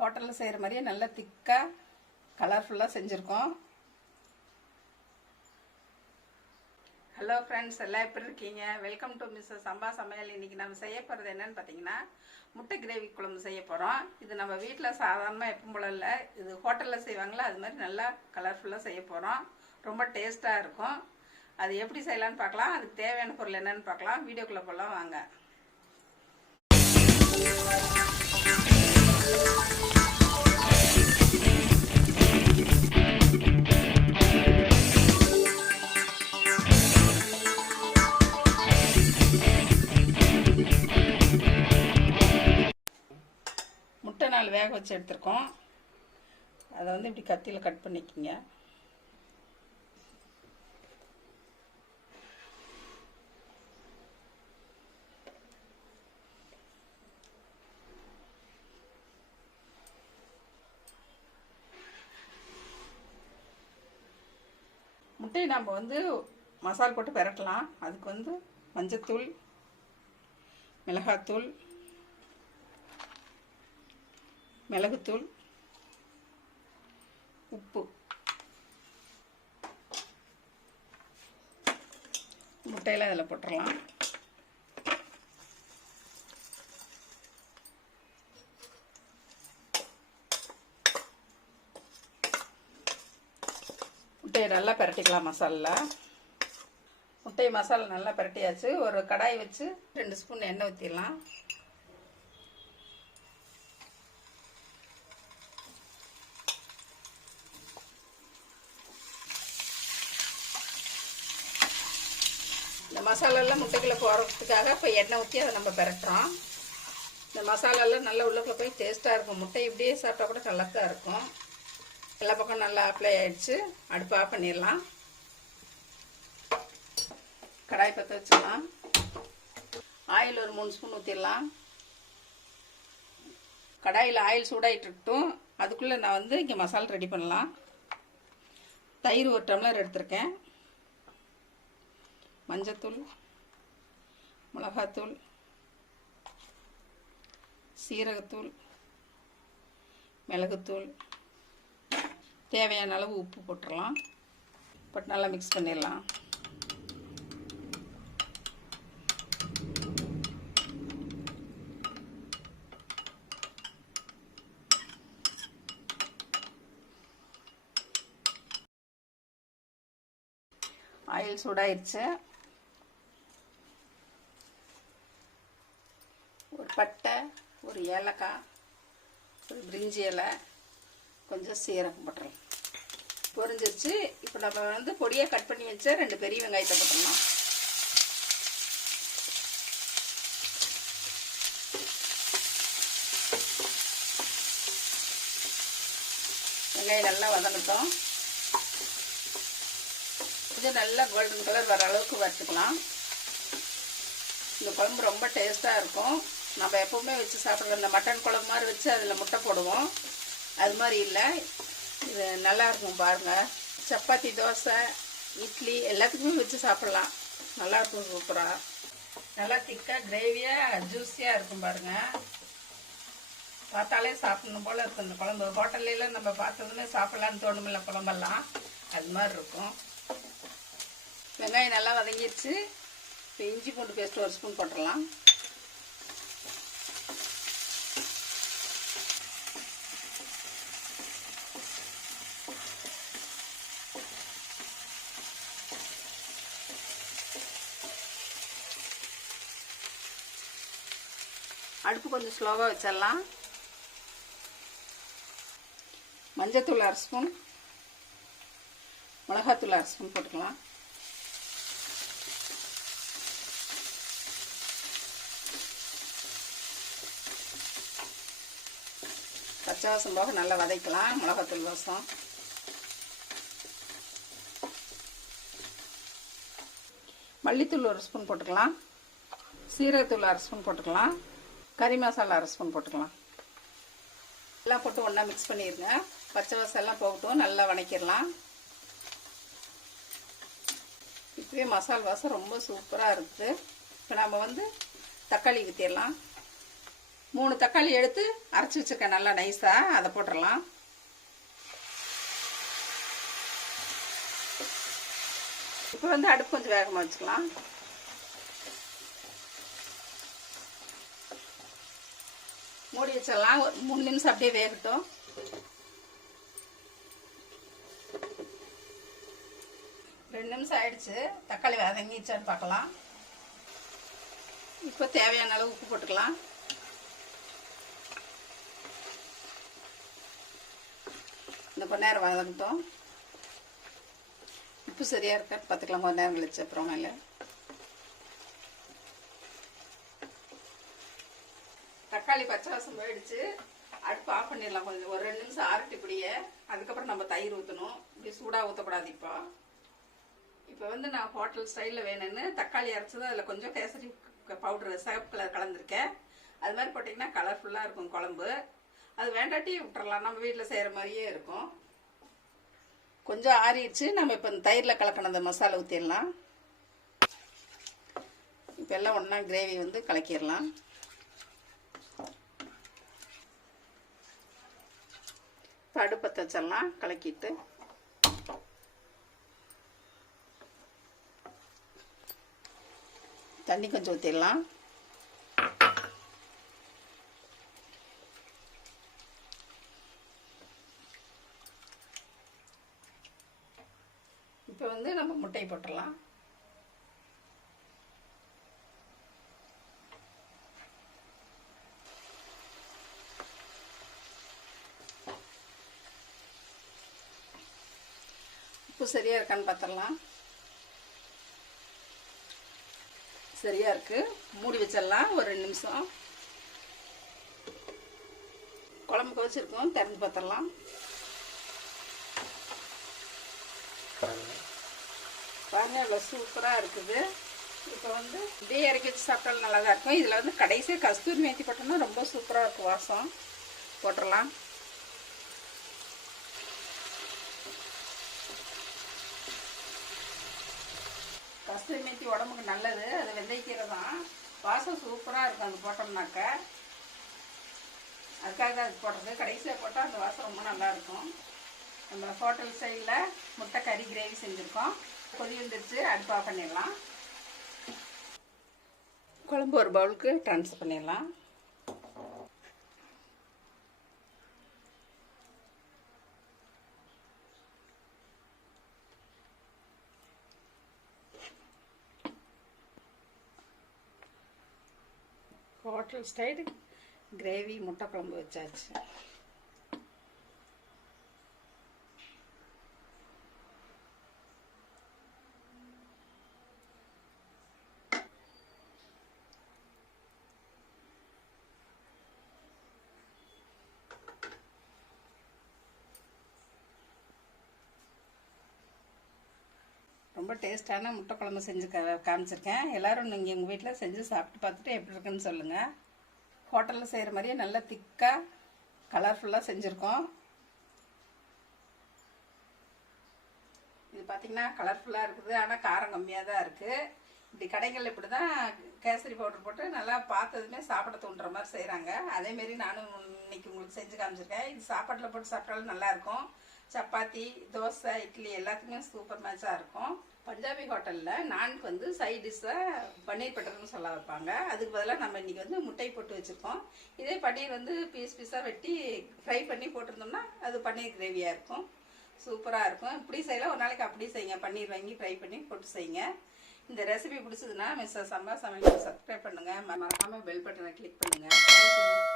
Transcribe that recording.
ஹோட்டலில் செய்கிற மாதிரியே நல்லா திக்காக கலர்ஃபுல்லாக செஞ்சுருக்கோம். ஹலோ ஃப்ரெண்ட்ஸ், எல்லாம் எப்படி இருக்கீங்க? வெல்கம் டு மிஸ்ஸஸ் சம்பா சமையல். இன்றைக்கி நம்ம செய்ய போகிறது என்னென்னு பார்த்தீங்கன்னா, முட்டை கிரேவி குழம்பு செய்ய போகிறோம். இது நம்ம வீட்டில் சாதாரணமாக எப்பவும் போல இல்லை, இது ஹோட்டலில் செய்வாங்களா அது மாதிரி நல்லா கலர்ஃபுல்லாக செய்ய போகிறோம். ரொம்ப டேஸ்ட்டாக இருக்கும். அது எப்படி செய்யலான்னு பார்க்கலாம். அதுக்கு தேவையான பொருள் என்னென்னு பார்க்கலாம். வீடியோக்குள்ளே போகலாம் வாங்க. முட்டை 4 வேக வச்சு எடுத்துருக்கோம். அதை வந்து இப்படி கத்தியில் கட் பண்ணிக்கோங்க. முட்டையை நம்ம வந்து மசாலா போட்டு பெரட்டலாம். அதுக்கு வந்து மஞ்சத்தூள், மிளகாத்தூள், மிளகுத்தூள், உப்பு, முட்டையில் அதில் போட்டுடலாம். முட்டையை நல்லா பிரட்டிக்கலாம். முட்டையை மசாலா நல்லா பிரட்டியாச்சு. ஒரு கடாய் வச்சு 2 ஸ்பூன் எண்ணெய் ஊற்றிடலாம். இந்த மசாலாலாம் முட்டைக்குள்ளே போகிறதுக்காக இப்போ எண்ணெய் ஊற்றி அதை நம்ம பிரட்டுறோம். இந்த மசாலாலாம் நல்லா உள்ளுக்குள்ளே போய் டேஸ்ட்டாக இருக்கும். முட்டை இப்படியே சாப்பிட்டா கூட நல்லா தான் இருக்கும். எல்லா பக்கம் நல்லா அப்ளை ஆகிடுச்சு. அடுப்பு ஆஃப் பண்ணிடலாம். கடாய் பற்ற வச்சுக்கலாம். ஆயில் ஒரு 3 ஸ்பூன் ஊற்றிடலாம். கடாயில் ஆயில் சூடாகிட்டு இருக்கட்டும். அதுக்குள்ளே நான் வந்து இங்கே மசாலா ரெடி பண்ணலாம். தயிர் 1 டம்ளர் எடுத்திருக்கேன். மஞ்சத்தூள், மிளகாத்தூள், சீரகத்தூள், மிளகுத்தூள், தேவையான அளவு உப்பு போட்டுடலாம். போட்டு நல்லா மிக்ஸ் பண்ணிடலாம். ஆயில் சூடாயிருச்சு. ஒரு பட்டை, ஒரு ஏலக்காய், ஒரு பிரிஞ்சி இலை, கொஞ்சம் சீரகம் போட்டுறலாம். பொரிஞ்சிருச்சு. இப்போ நம்ம வந்து பொடியாக கட் பண்ணி வச்ச 2 பெரிய வெங்காயத்தை போட்டுடலாம். வெங்காயம் நல்லா வதங்கட்டும். இது நல்லா கோல்டன் கலர் வர அளவுக்கு வச்சுக்கலாம். இந்த குழம்பு ரொம்ப டேஸ்ட்டாக இருக்கும். நம்ம எப்போவுமே வச்சு சாப்பிட்ற இந்த மட்டன் குழம்பு மாதிரி வச்சு அதில் முட்டை போடுவோம், அது மாதிரி இல்லை. இது நல்லாயிருக்கும் பாருங்கள். சப்பாத்தி, தோசை, இட்லி எல்லாத்துக்குமே வச்சு சாப்பிட்லாம். நல்லாயிருக்கும் சூப்பராக. நல்லா திக்காக கிரேவியாக ஜூஸியாக இருக்கும் பாருங்கள். பார்த்தாலே சாப்பிடணும் போல் இருக்கும். இந்த குழம்பு ஹோட்டல்லாம் நம்ம பார்த்ததுமே சாப்பிட்லான்னு தோணுமில்ல குழம்பெல்லாம், அது மாதிரி இருக்கும். வெங்காயம் நல்லா வதங்கிடுச்சு. இப்போ இஞ்சி பூண்டு பேஸ்ட் 1 ஸ்பூன் போட்டுடலாம். அடுப்பு கொஞ்சம் ஸ்லோவாக வச்சிடலாம். மஞ்சத்தூள் 1/2 ஸ்பூன், மிளகாத்தூள் 1/2 ஸ்பூன் போட்டுக்கலாம். பச்சை வாசம் போக நல்லா வதக்கலாம். மிளகாத்தூள் வாசம். மல்லித்தூள் 1 ஸ்பூன் போட்டுக்கலாம். சீரகத்தூள் 1/2 ஸ்பூன் போட்டுக்கலாம். கறி மசாலா 1/2 ஸ்பூன் போட்டுக்கலாம். எல்லாம் போட்டு ஒன்றா மிக்ஸ் பண்ணிடுங்க. பச்சை வாசம் எல்லாம் போகட்டும். நல்லா வதக்கிடலாம். இப்போவே மசாலா வாசம் ரொம்ப சூப்பராக இருக்குது. இப்போ நம்ம வந்து தக்காளி ஊற்றிடலாம். 3 தக்காளி எடுத்து அரைச்சி வச்சுருக்கேன் நல்லா நைஸாக, அதை போட்டுடலாம். இப்போ வந்து அடுப்பு கொஞ்சம் வேகமாக வச்சுக்கலாம். மூடி வச்சிடலாம். ஒரு 3 நிமிஷம் அப்படியே வேகட்டும். ரெண்டு நிமிஷம் ஆயிடுச்சு. தக்காளி வதங்கிச்சான்னு பார்க்கலாம். இப்போ தேவையான அளவு உப்பு போட்டுக்கலாம். இந்த கொஞ்ச நேரம் வதங்கட்டும். உப்பு சரியா இருக்கான்னு பார்த்துக்கலாம் கொஞ்ச நேரம் கழிச்சு. அப்புறம் மேலே தக்காளி பச்சை வாசம் போயிடுச்சு. அடுப்பு ஆஃப் பண்ணிடலாம். கொஞ்சம் ஒரு 2 நிமிஷம் ஆறட்டு இப்படியே. அதுக்கப்புறம் நம்ம தயிர் ஊற்றணும். இப்படி சூடாக ஊற்றக்கூடாது. இப்போ வந்து நான் ஹோட்டல் ஸ்டைலில் வேணும்னு தக்காளி அரைச்சது அதில் கொஞ்சம் கேசரி பவுடர் சிவப்பு கலர் கலந்துருக்கேன். அது மாதிரி போட்டிங்கன்னா கலர்ஃபுல்லாக இருக்கும் குழம்பு. அது வேண்டாட்டி விட்டுறலாம், நம்ம வீட்டில் செய்கிற மாதிரியே இருக்கும். கொஞ்சம் ஆறிடுச்சு. நம்ம இப்போ இந்த தயிரில் கலக்கணும் அந்த மசாலா ஊற்றிடலாம். இப்போ எல்லாம் ஒன்றா கிரேவி வந்து கலக்கிடலாம். அடுப்பத்தை வச்சிடலாம். கலக்கிட்டு தண்ணி கொஞ்சம் ஊற்றிடலாம். இப்போ வந்து நம்ம முட்டை போட்டுடலாம். உப்பு சரியா இருக்கான்னு பார்த்துடலாம். சரியா இருக்கு. மூடி வச்சிடலாம் ஒரு 2 நிமிஷம். குழம்பு கொதிச்சிருக்கோம், திறந்து பார்த்துடலாம். பாருங்க இவ்வளோ சூப்பராக இருக்குது. இப்போ வந்து இப்படியே இறக்கி வச்சு சாப்பிட்டாலும் நல்லா தான் இருக்கும். இதில் வந்து கடைசியாக கஸ்தூரி மேத்தி போட்டோம்னா ரொம்ப சூப்பராக இருக்கும். வாசம் போட்டுடலாம். கஸ்தூரி மேத்தி உடம்புக்கு நல்லது. அது வெந்தயக்கீரை தான். வாசம் சூப்பராக இருக்கும் அது போட்டோம்னாக்க. அதுக்காக தான் அது போடுறது. கடைசியாக போட்டால் அந்த வாசம் ரொம்ப நல்லாயிருக்கும். நம்ம ஹோட்டல் ஸ்டைலில் முட்டை கறி கிரேவி செஞ்சுருக்கோம். கொதி வந்துருச்சு. அடுப்பு ஆஃப் பண்ணிடலாம். குழம்பு ஒரு பவுலுக்கு ட்ரான்ஸ்ஃபர் பண்ணிடலாம். ஹோட்டல் ஸ்டைல் கிரேவி முட்டை குழம்பு வச்சாச்சு. ரொம்ப டேஸ்டான முட்டை குழம்பு செஞ்சு காமிச்சிருக்கேன். எல்லோரும் நீங்கள் எங்கள் வீட்டில் செஞ்சு சாப்பிட்டு பார்த்துட்டு எப்படி இருக்குன்னு சொல்லுங்கள். ஹோட்டலில் செய்கிற மாதிரியே நல்லா திக்காக கலர்ஃபுல்லாக செஞ்சுருக்கோம். இது பார்த்திங்கன்னா கலர்ஃபுல்லாக இருக்குது. ஆனால் காரம் கம்மியாக தான் இருக்குது. இப்படி கடைகளில் இப்படி தான் கேசரி பவுடர் போட்டு நல்லா பார்த்ததுமே சாப்பிட தோன்ற மாதிரி செய்கிறாங்க. அதேமாரி நானும் இன்னைக்கு உங்களுக்கு செஞ்சு காமிச்சிருக்கேன். இது சாப்பாட்டில் போட்டு சாப்பிட்டாலும் நல்லாயிருக்கும். சப்பாத்தி, தோசை, இட்லி எல்லாத்துக்குமே சூப்பர் மேட்சாக இருக்கும். பஞ்சாபி ஹோட்டலில் நானுக்கு வந்து சைட் டிஷ்ஷாக பன்னீர் பட்டர் மசாலா வைப்பாங்க. அதுக்கு பதிலாக நம்ம இன்றைக்கி வந்து முட்டை போட்டு வச்சுருக்கோம். இதே பன்னீர் வந்து பீஸாக வெட்டி ஃப்ரை பண்ணி போட்டிருந்தோம்னா அது பன்னீர் கிரேவியாக இருக்கும். சூப்பராக இருக்கும். இப்படி செய்யலாம். ஒரு நாளைக்கு அப்படி செய்யுங்க. பன்னீர் வாங்கி ஃப்ரை பண்ணி போட்டு செய்யுங்க. இந்த ரெசிபி பிடிச்சதுன்னா மிஸ்டர் சம்பா சமையல் சப்ஸ்கிரைப் பண்ணுங்கள். மறக்காமல் பெல் பட்டனை கிளிக் பண்ணுங்கள். தேங்க்யூ.